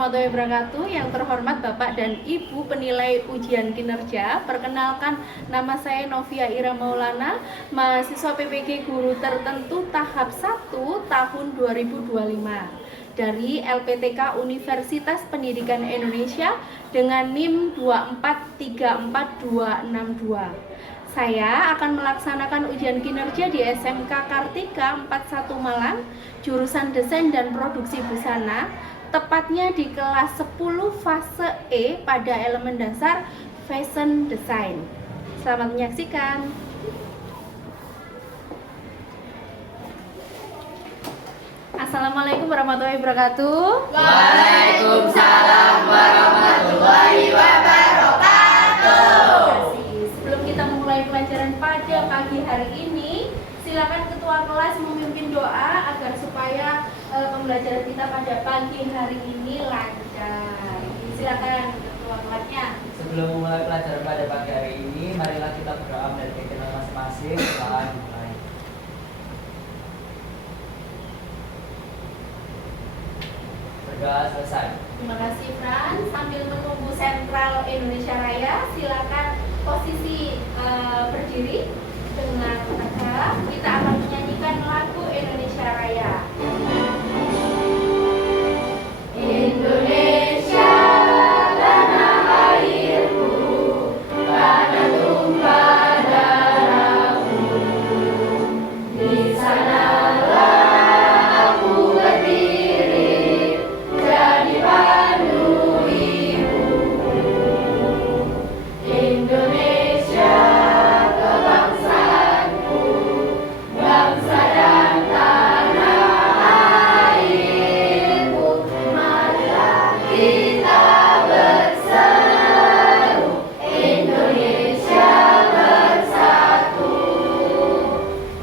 warahmatullahi wabarakatuh. Yang terhormat Bapak dan Ibu penilai ujian kinerja, perkenalkan nama saya Novia Ira Maulana, mahasiswa PPG Guru Tertentu tahap 1 tahun 2025 dari LPTK Universitas Pendidikan Indonesia dengan NIM 2434262. Saya akan melaksanakan ujian kinerja di SMK Kartika 41 Malang, jurusan Desain dan Produksi Busana, tepatnya di kelas 10 fase E pada elemen dasar Fashion Design. Selamat menyaksikan. Assalamualaikum warahmatullahi wabarakatuh. Waalaikumsalam warahmatullahi wabarakatuh. Sebelum kita memulai pelajaran pada pagi hari ini, silakan ketua kelas memimpin doa agar supaya pembelajaran kita pada pagi hari ini lancar. Silakan ketua kelasnya. Sebelum memulai pelajaran pada pagi hari ini, marilah kita berdoa dari pikiran masing-masing. Silakan dimulai. Berdoa selesai. Terima kasih Fran. Sambil menunggu Sentral Indonesia Raya, silakan posisi berdiri dengan tegak. Kita akan menyanyikan lagu Indonesia Raya. Indonesia, tanah airku, tanah tumpah darahku. Di sanalah aku berdiri, jadi pandu ibuku. Indonesia, kebangsaanku, bangsa dan tanah airku. Marilah kita berseru, Indonesia bersatu.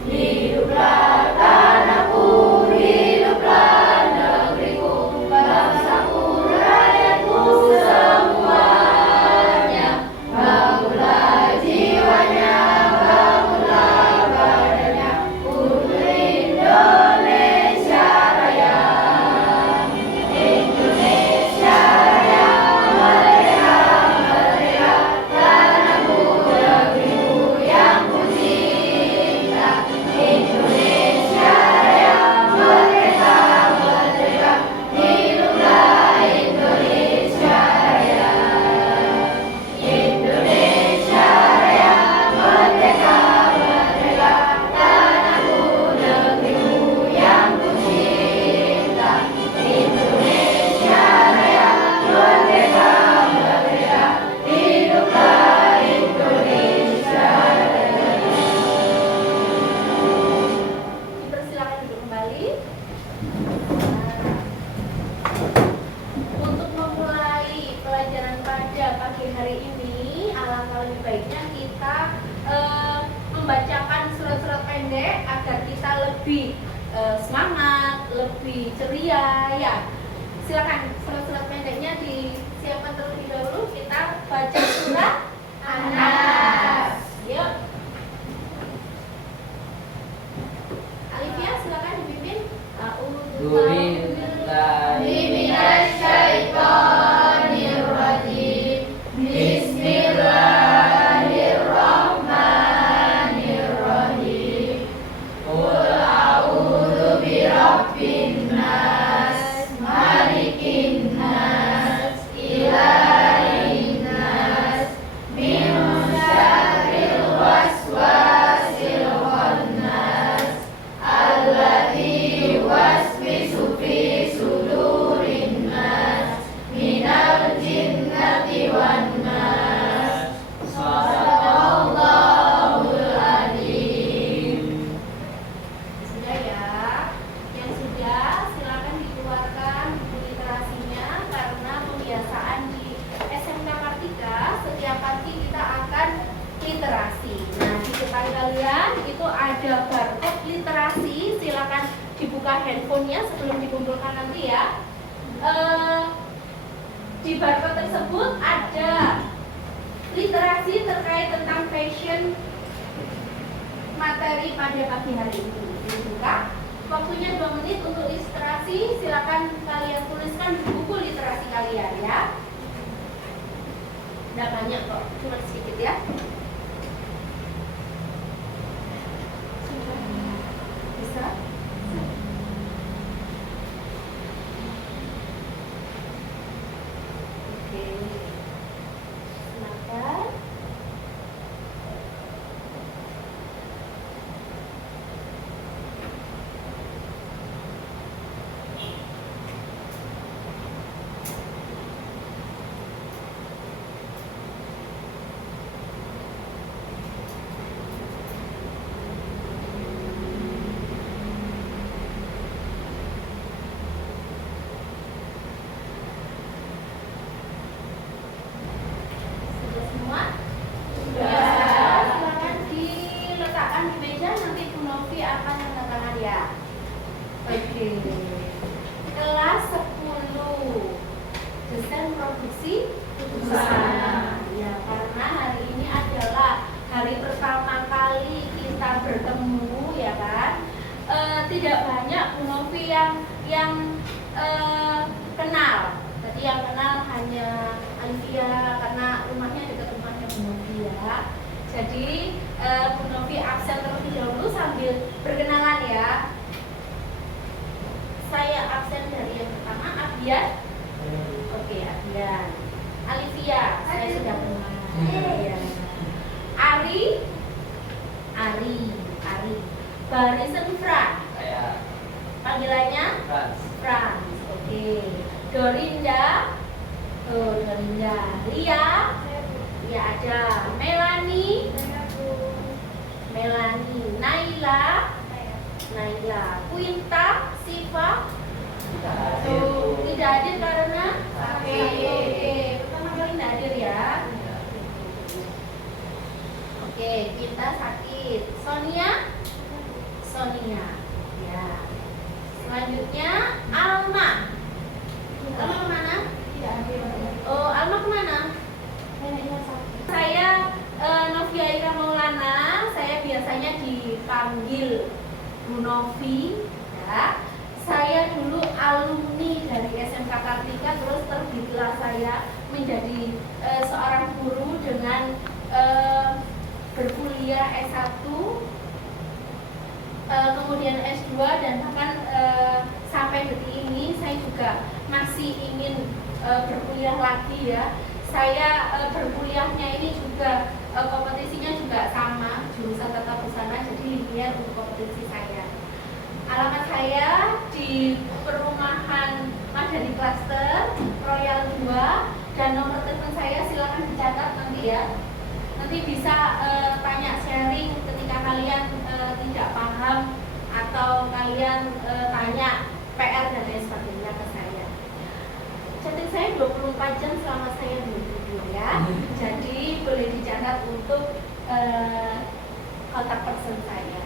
Hiduplah tanahku, hiduplah negeriku, bangsaku, rakyatku semuanya. Bangunlah jiwanya, bangunlah badannya, untuk Indonesia Raya. Indonesia Raya, merdeka, merdeka, tanahku, negeriku yang ku cinta. Indonesia Raya, merdeka, merdeka, hiduplah Indonesia Raya. Indonesia Raya, merdeka, merdeka, tanahku, negeriku yang ku cinta. Indonesia Raya, merdeka, merdeka, hiduplah Indonesia Raya. Dipersilakan duduk kembali. Untuk memulai pelajaran pada pagi hari ini, alangkah lebih baiknya kita membacakan surat-surat pendek agar kita lebih semangat, lebih ceria ya. Silakan surat-surat pendeknya disiapkan terlebih dahulu. Kita baca surat Anas. Yuk. Alifia silakan dipimpin. Minasyaitonirrajim. Bismillahirrahmanirrahim. Qul a'udzu birabbin nas, malikin nas, ilahin nas, min syarril waswasil khannas, alladzi yuwaswisu fi sudurin nas, minal jinnati wan nas. Shadaqallahul adzim. Sudah ya. Yang sudah silakan dikeluarkan buku literasinya karena pembiasaan di SMK Kartika setiap pagi kita akan literasi. Nah, di depan kalian itu ada barcode literasi. Silakan dibuka handphonenya sebelum dikumpulkan nanti ya. Di barcode tersebut ada literasi terkait tentang fashion materi pada pagi hari ini. Dibuka. Waktunya 2 menit untuk ilustrasi. Silakan kalian tuliskan di buku literasi Nggak banyak kok, cuma sedikit ya. Bisa? Oke, silakan. Sudah semua? Sudah. Silakan diletakkan di meja, nanti Bu Novi akan menandatangan ya. Oke. Kelas 10 desain produksi busana. Ya, karena hari ini adalah hari pertama kali kita bertemu ya kan. Tidak banyak Bu Novi yang kenal. Tadi yang kenal hanya Alivia karena rumahnya dekat rumahnya Bu Novi ya. Jadi Bu Novi absen terlebih dahulu sambil perkenalan ya. Saya absen dari yang pertama, Abian. Oke, Abian. Alivia, saya sudah kenal. Ya. Ari. Barisen Fran. Saya Panggilannya Frans. Frans. Oke. Dorinda. Oh, Dorinda. Lia. Ya ada. Melani. Naila. Quinta. Siva. Tidak hadir karena pertama kali tidak hadir ya. Oke, kita sakit. Sonia. Ya. Selanjutnya Alma. Alma kemana? Oh, Alma kemana? Saya Novia Ira Maulana. Saya biasanya dipanggil Bu Novi. Ya. Saya dulu alumni dari SMK Kartika, terus terbitlah saya menjadi seorang guru dengan berkuliah S1, kemudian S2, dan bahkan sampai detik ini saya juga masih ingin berkuliah lagi ya. Saya berkuliahnya ini juga kompetisinya juga sama, jurusan tata busana, jadi linear untuk kompetisi saya. Alamat saya di perumahan Madani Cluster Royal 2, dan nomor telepon saya silakan dicatat nanti ya. Nanti bisa tanya sharing ketika kalian tidak paham atau kalian tanya PR dan lain sebagainya ke saya. Chatting saya 24 jam selama saya di video ya. Jadi boleh dicatat untuk kontak person saya.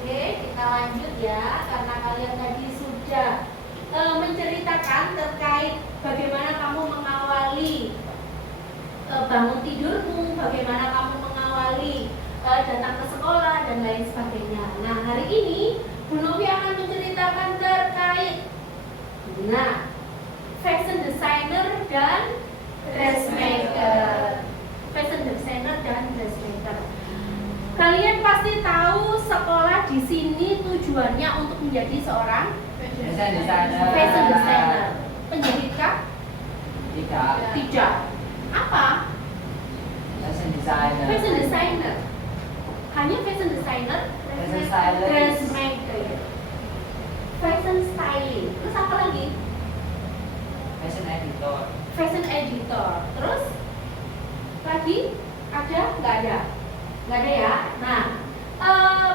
Oke, kita lanjut ya, karena kalian tadi sudah menceritakan terkait bagaimana kamu mengawali bangun tidurmu, bagaimana kamu mengawali datang ke sekolah dan lain sebagainya. Nah, hari ini Bu Novi akan menceritakan terkait fashion designer dan dressmaker. Kalian pasti tahu sekolah di sini tujuannya untuk menjadi seorang fashion designer. Penjahit kah? Tidak. Apa? Fashion designer. Hanya fashion designer, dressmaker, fashion styling. Terus apa lagi? Fashion editor. Terus lagi ada? Nggak ada. Nggak ada ya. Nah,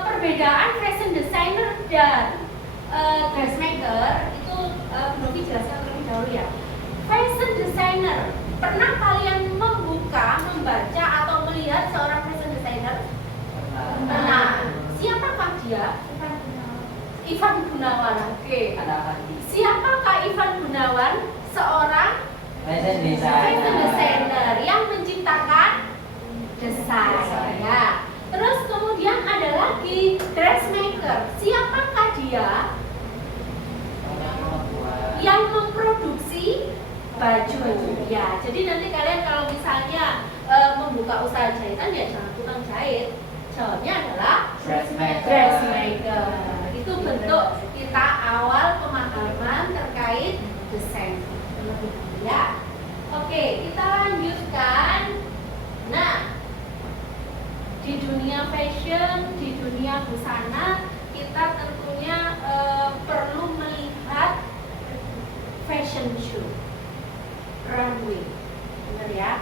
perbedaan fashion designer dan dressmaker itu belum dijelaskan terlebih dahulu ya. Fashion designer, pernah kalian membaca atau melihat seorang fashion designer? Pernah. Siapakah dia? Ivan Gunawan. Oke. Siapakah Ivan Gunawan? Seorang fashion designer yang menciptakan desain. Ya. Terus kemudian ada lagi dressmaker. Siapakah dia? Yang memproduksi baju. Ya, jadi nanti kalian kalau misalnya membuka usaha jahitan ya jangan tukang jahit. Jawabnya adalah dressmaker. Itu bentuk kita awal pemahaman terkait desain terlebih dahulu ya. Oke, kita lanjutkan. Nah, di dunia fashion, di dunia busana, kita tentunya perlu melihat fashion show, runway, benar ya?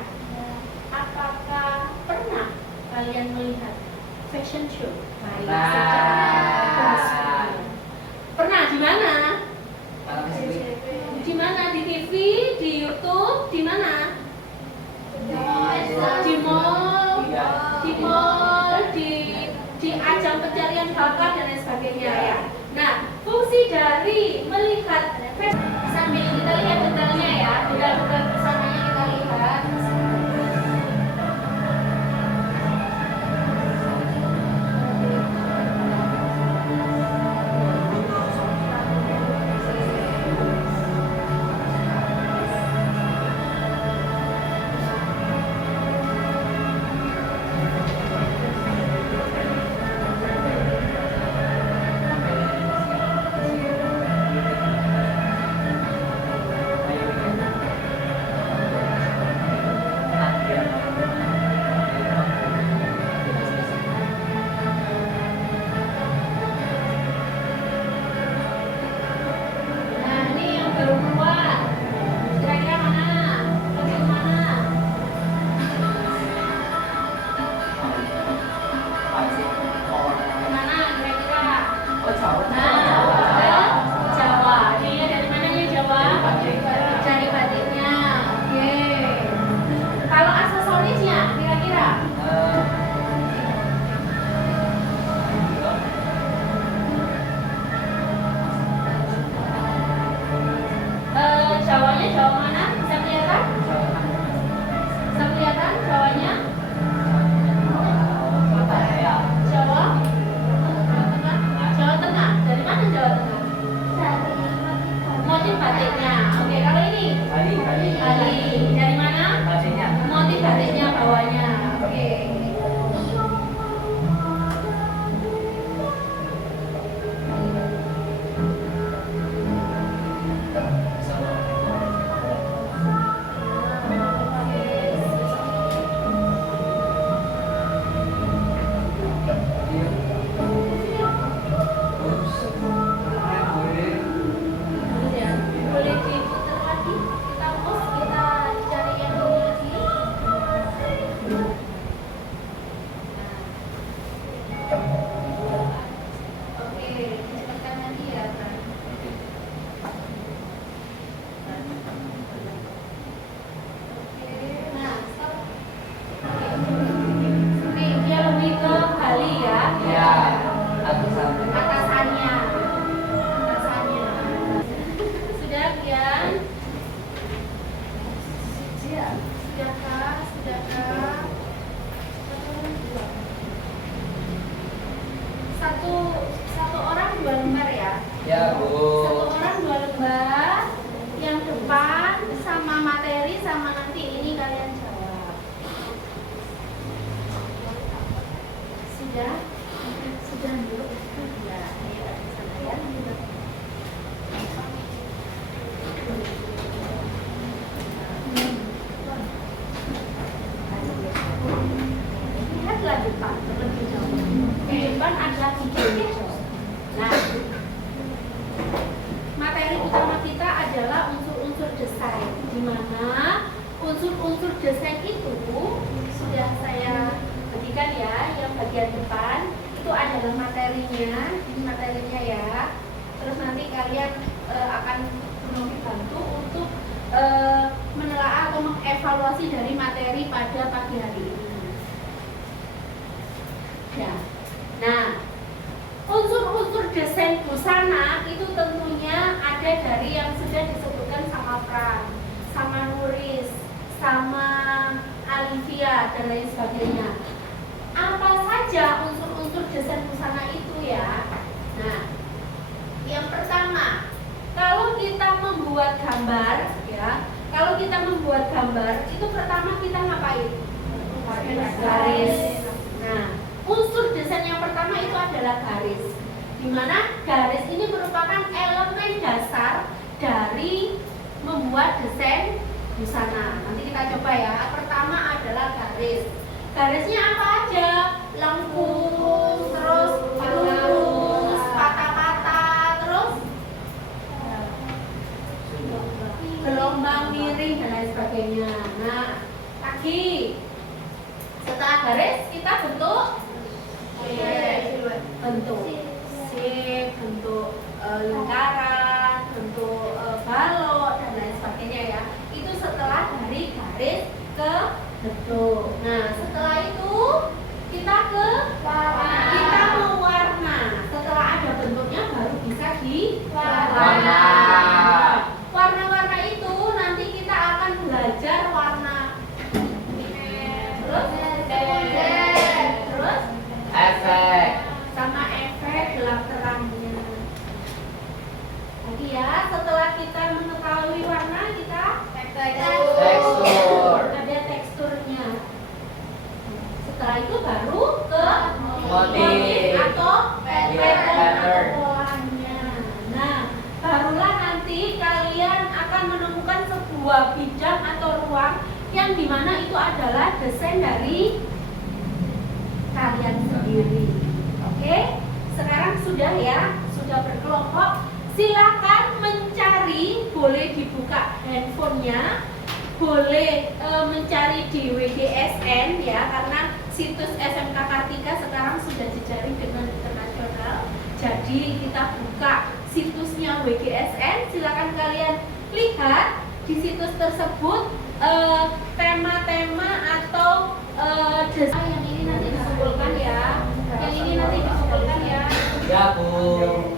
Apakah pernah kalian melihat fashion show? Pernah di mana? Di mana? Di TV, di YouTube, di mana? Di mall, di ajang pencarian bakat dan lain sebagainya ya. Nah, fungsi dari melihat sambil kita lihat detailnya ya, detail-detail busananya kita lihat. Satu orang 2 lembar ya? Ya, Bu. Satu orang 2 lembar. Yang depan sama materi sama nanti ini kalian jawab. Sudah? Sudah dulu. Ya, ini ada sana ya. Lihatlah depan terlebih dahulu. Di depan adalah titik. Nah, materi utama kita adalah unsur-unsur desain, di mana unsur-unsur desain itu sudah saya berikan ya. Yang bagian depan itu adalah materinya, ini materinya ya. Terus nanti kalian akan dibantu untuk menelaah atau mengevaluasi dari materi pada pagi hari ini. Ya. Nah, unsur-unsur desain busana itu tentunya ada dari yang sudah disebutkan sama Pram, sama Nuris, sama Alivia dan lain sebagainya. Apa saja unsur-unsur desain busana itu ya? Nah, yang pertama, kalau kita membuat gambar ya, Kalau kita membuat gambar, itu pertama kita ngapain? Garis. Nah, unsur desain yang pertama itu adalah garis. Di mana garis ini merupakan elemen dasar dari membuat desain busana. Nanti kita coba ya. Pertama adalah garis. Garisnya apa aja? Lengkung, terus lurus, patah-patah, terus gelombang miring dan lain sebagainya. Nah, lagi setelah garis kita bentuk shape, bentuk lingkaran, bentuk balok dan lain sebagainya ya. Itu setelah dari garis ke bentuk. Nah, setelah itu kita ke warna. Kita mau warna. Setelah ada bentuknya baru bisa diwarna. Warna-warna itu nanti kita akan belajar warna. Terus Efek. sama efek gelap terangnya. Lagi ya, setelah kita mengetahui warna kita Tekstur. ada teksturnya. Setelah itu baru ke Motif. atau Pattern. polanya. Nah, barulah nanti kalian akan menemukan sebuah bidang atau ruang yang dimana itu adalah desain dari kalian sendiri. Oke, sekarang sudah ya, sudah berkelompok. Silakan mencari, boleh dibuka handphonenya, boleh mencari di WGSN ya, karena situs SMK Kartika sekarang sudah jejaring dengan internasional. Jadi kita buka situsnya WGSN, silakan kalian lihat di situs tersebut tema-tema atau desain yang ini nanti dikumpulkan ya, yang ini nanti dikumpulkan ya. Ya, Bu.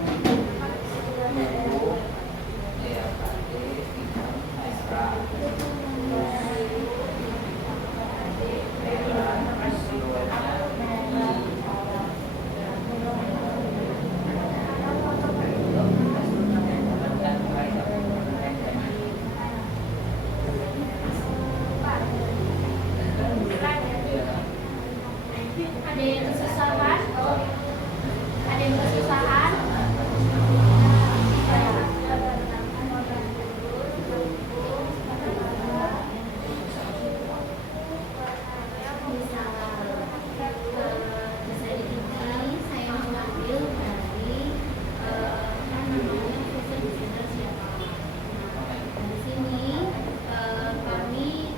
Ada yang kesusahan? Ada yang kesusahan? Desain ini saya mengambil dari namanya Fusion Designer siapa? Di sini kami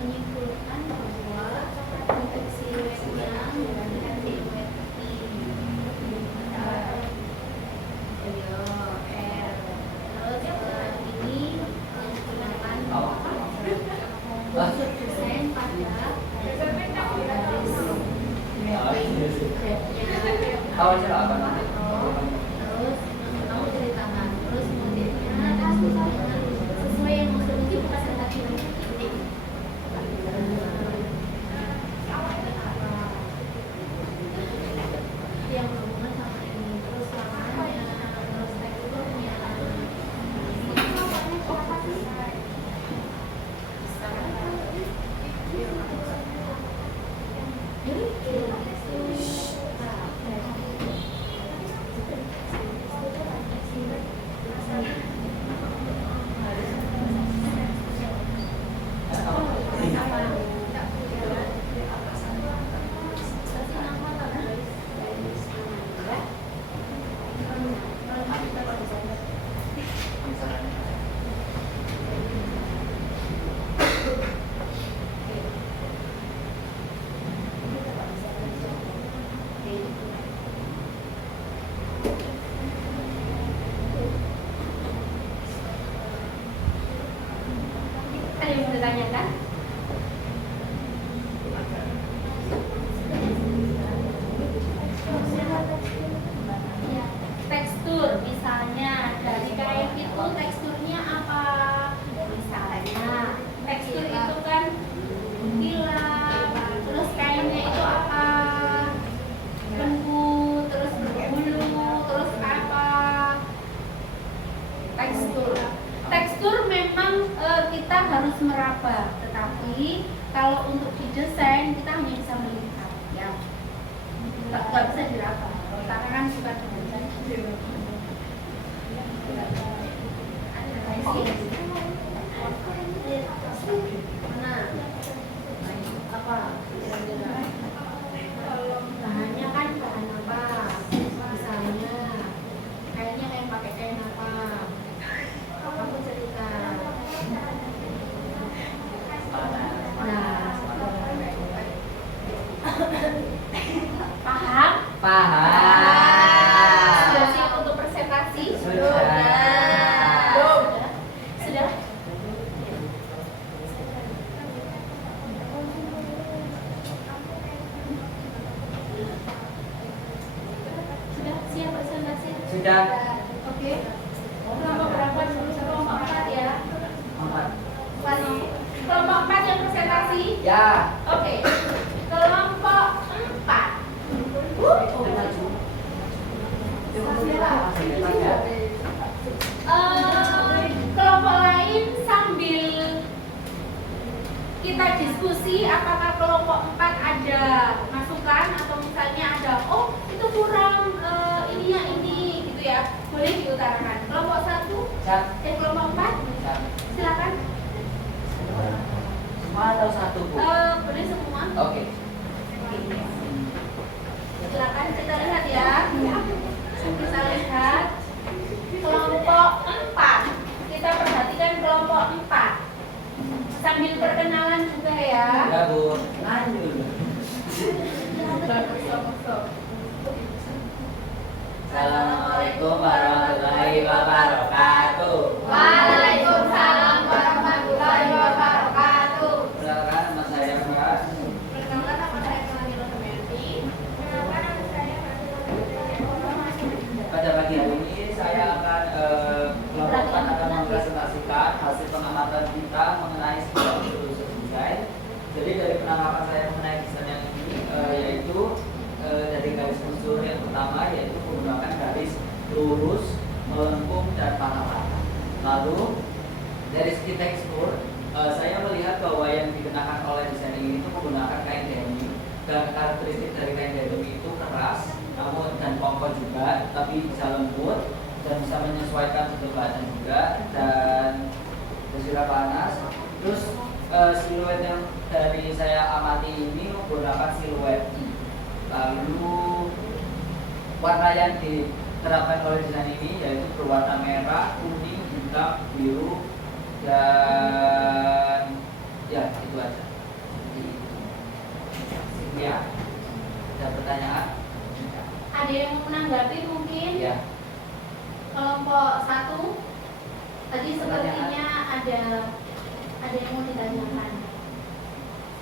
menyimpulkan bahwa untuk siluetnya menggunakan siluet terus ini menggunakan unsur desain pada garis Awal cara apa nanti? terus kamu ceritakan terus motifnya sesuai yang unsur itu bukan tadi yang berhubungan sama ini terus warnanya terus teksturnya ada yang bertanyakan? Ya, tekstur misalnya dari kain itu teksturnya apa? Misalnya tekstur itu kan hilang, terus kainnya itu apa? Lembut, terus berbulu, terus apa? Tekstur. Tekstur memang harus meraba, tetapi kalau untuk didesain kita hanya bisa melihat, ya. Nggak bisa diraba, karena kan bukan desain. Mana? Apa? Kira-kira? Bahannya kan bahan apa? Misalnya, kayaknya kayak pakai kain apa? Kamu cerita. Nah, paham? Paham. Sudah siap untuk presentasi? Sudah. Sudah? Sudah siap presentasi? Sudah. Oke. Kelompok berapa? Kelompok 4 ya? 4. Kelompok 4 yang presentasi? Ya. Oke. Kelompok 4. Kelompok lain sambil kita diskusi apakah kelompok 4 ada masukan atau misalnya ada itu kurang ininya ini gitu ya, boleh diutarakan. Kelompok 1 Siap. kelompok 4 Siap. silakan. Semua atau satu, Bu? Boleh semua. Oke. Silakan kita lihat ya. Bisa lihat kelompok 4. Kita perhatikan kelompok 4. Sambil perkenalan juga ya. Ya, Bu. Lanjut. Assalamualaikum warahmatullahi wabarakatuh. Waalaikumsalam warahmatullahi wabarakatuh. Perkenalkan, nama saya Mas. Perkenalkan, nama saya Fadila Sumerti. Perkenalkan, nama saya Pada pagi hari ini saya akan kelompok 4 akan mempresentasikan hasil pengamatan kita mengenai sebuah unsur desain. Jadi dari penangkapan saya mengenai desain yang ini yaitu dari garis unsur yang pertama yaitu menggunakan garis lurus, melengkung dan patah-patah. Lalu dari segi tekstur saya melihat bahwa yang dikenakan oleh desain ini itu menggunakan kain denim dan karakteristik dari kain denim itu keras, namun dan kokoh juga, tapi bisa lembut dan bisa menyesuaikan ketebalan juga dan tidak panas. Terus siluet yang dari saya amati ini menggunakan siluet I. Lalu warna yang diterapkan oleh desain ini yaitu berwarna merah, kuning, hitam, biru, dan ya itu aja. Ya, ada pertanyaan? Ada yang mau menanggapi mungkin? Ya. Kelompok 1 tadi sepertinya ada yang mau ditanyakan.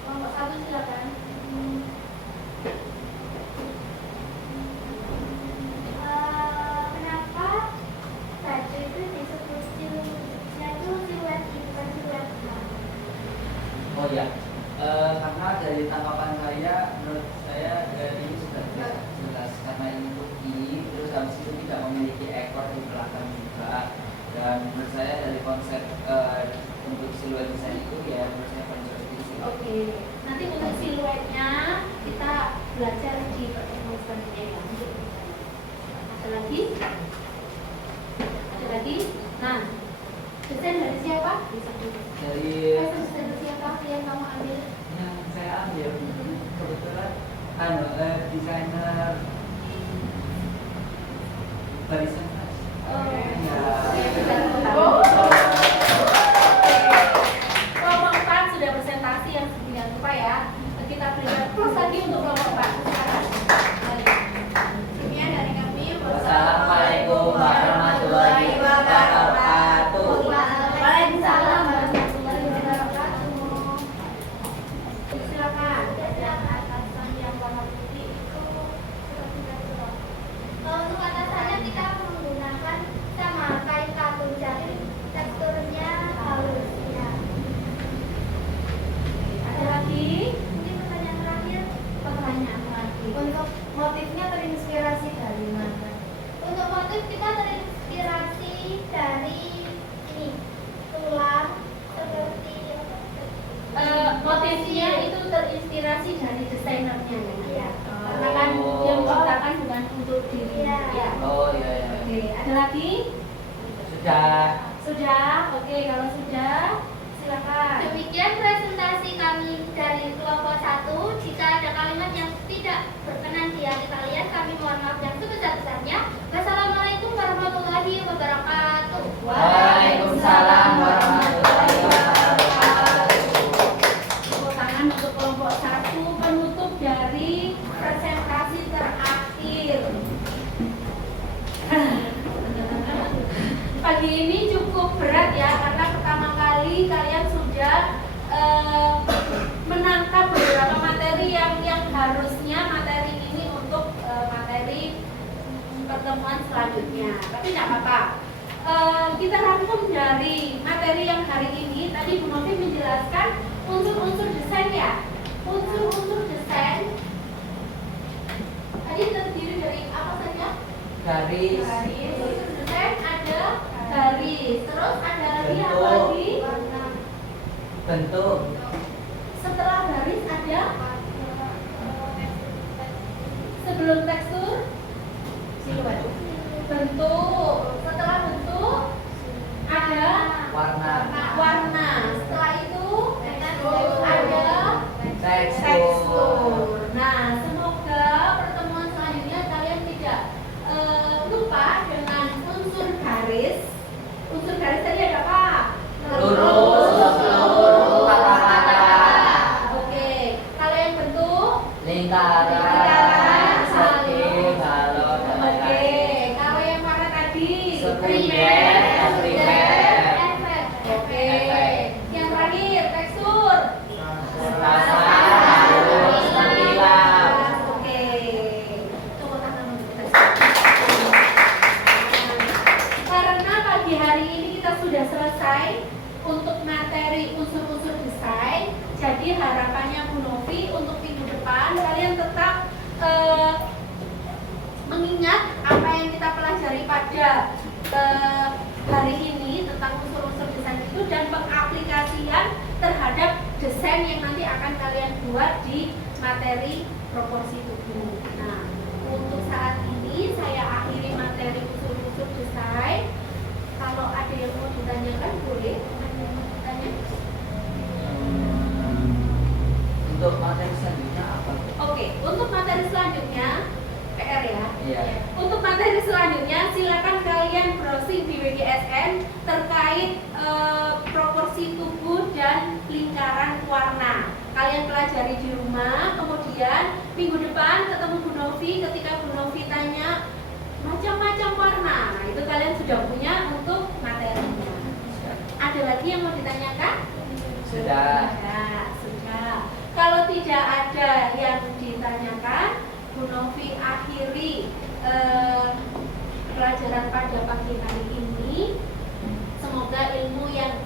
Kelompok 1 silakan. Kenapa baju itu disebut siluetnya itu siluet bukan siluet H? Oh ya, karena dari tanggapan saya, menurut saya ini sudah jelas karena ini untuk I, terus habis itu tidak memiliki ekor di belakang juga, dan menurut saya dari konsep untuk siluet desain itu ya menurut saya paling seperti itu. Oke, nanti untuk siluetnya kita belajar di pertemuan selanjutnya ya. Ada lagi? Ada lagi? Nah, desain dari siapa? Dari Desain dari siapa yang kamu ambil? yang saya ambil kebetulan desainer barisan Mas. Kelompok 4 sudah presentasi yang sedemikian rupa ya. Kita berikan plus lagi untuk kelompok 4. Sekian dari kami. Wassalamualaikum warahmatullahi wabarakatuh. Waalaikumsalam warahmatullahi wabarakatuh. Silakan. Yang atasan yang warna putih itu untuk atasannya kita menggunakan Sudah. Sudah? Oke, kalau sudah silakan. Demikian presentasi kami dari kelompok 1. Jika ada kalimat yang tidak berkenan di hati kalian, kami mohon maaf yang sebesar-besarnya. Wassalamualaikum warahmatullahi wabarakatuh. Waalaikumsalam warahmatullahi wabarakatuh. Tepuk tangan untuk kelompok 1 penutup dari presentasi terakhir. Pagi ini cukup berat ya, karena pertama kali kalian sudah menangkap beberapa materi yang harusnya materi ini untuk materi pertemuan selanjutnya. Tapi tidak apa-apa. Kita rangkum dari materi yang hari ini. Tadi Bu Novi menjelaskan unsur-unsur desain ya. Unsur-unsur desain tadi terdiri dari apa saja? Garis. Unsur desain ada garis, terus ada lagi apa Bentuk. lagi? Bentuk. Setelah garis ada sebelum tekstur siluet. Bentuk. Setelah bentuk ada Warna. warna. Setelah itu ada tekstur. Nah, semoga pertemuan selanjutnya kalian tidak lupa dengan unsur garis. Unsur garis tadi ada apa? Lurus, lurus, patah-patah. Oke. Kalau yang bentuk Lingkaran, persegi, balon, dan Oke, lain-lain. kalau yang warna tadi Primer, efek. Oke. Yang terakhir tekstur. Rasa, halus, mengkilap. Oke. Tepuk tangan untuk tekstur. Karena pagi hari ini kita sudah selesai untuk materi unsur-unsur desain, jadi harapannya Bu Novi untuk minggu depan kalian tetap mengingat apa yang kita pelajari pada hari ini tentang unsur-unsur desain itu dan pengaplikasian terhadap desain yang nanti akan kalian buat di materi proporsi tubuh. Nah, untuk saat ini saya akhiri materi unsur-unsur desain. Kalau ada yang mau ditanyakan boleh. Ada yang mau ditanya? Untuk materi selanjutnya apa? Oke, untuk materi selanjutnya PR ya. Iya. Untuk materi selanjutnya silakan kalian browsing di WGSN terkait proporsi tubuh dan lingkaran warna. Kalian pelajari di rumah, kemudian minggu depan ketemu Bu Novi, ketika Bu Novi tanya macam-macam warna, nah, itu kalian sudah punya untuk materinya. Ada lagi yang mau ditanyakan? Sudah. Sudah. Kalau tidak ada yang ditanyakan, Bu Novi akhiri pelajaran pada pagi hari ini. Semoga ilmu yang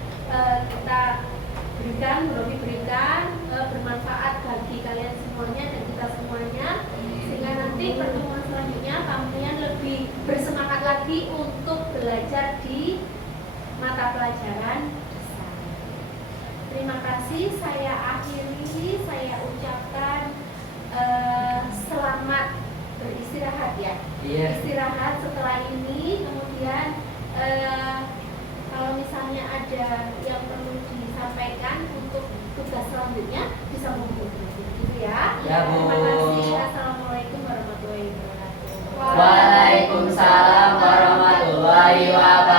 kita berikan, Bu Novi berikan, bermanfaat bagi kalian semuanya dan kita semuanya, sehingga nanti pertemuan selanjutnya kalian lebih bersemangat lagi untuk belajar di mata pelajaran desain. Terima kasih, saya akhiri, saya ucapkan selamat beristirahat ya. Iya. Istirahat setelah ini, kemudian kalau misalnya ada yang perlu disampaikan untuk tugas selanjutnya bisa menghubungi gitu ya. Ya, Bu. Terima kasih. Assalamualaikum warahmatullahi wabarakatuh. Waalaikumsalam warahmatullahi wabarakatuh.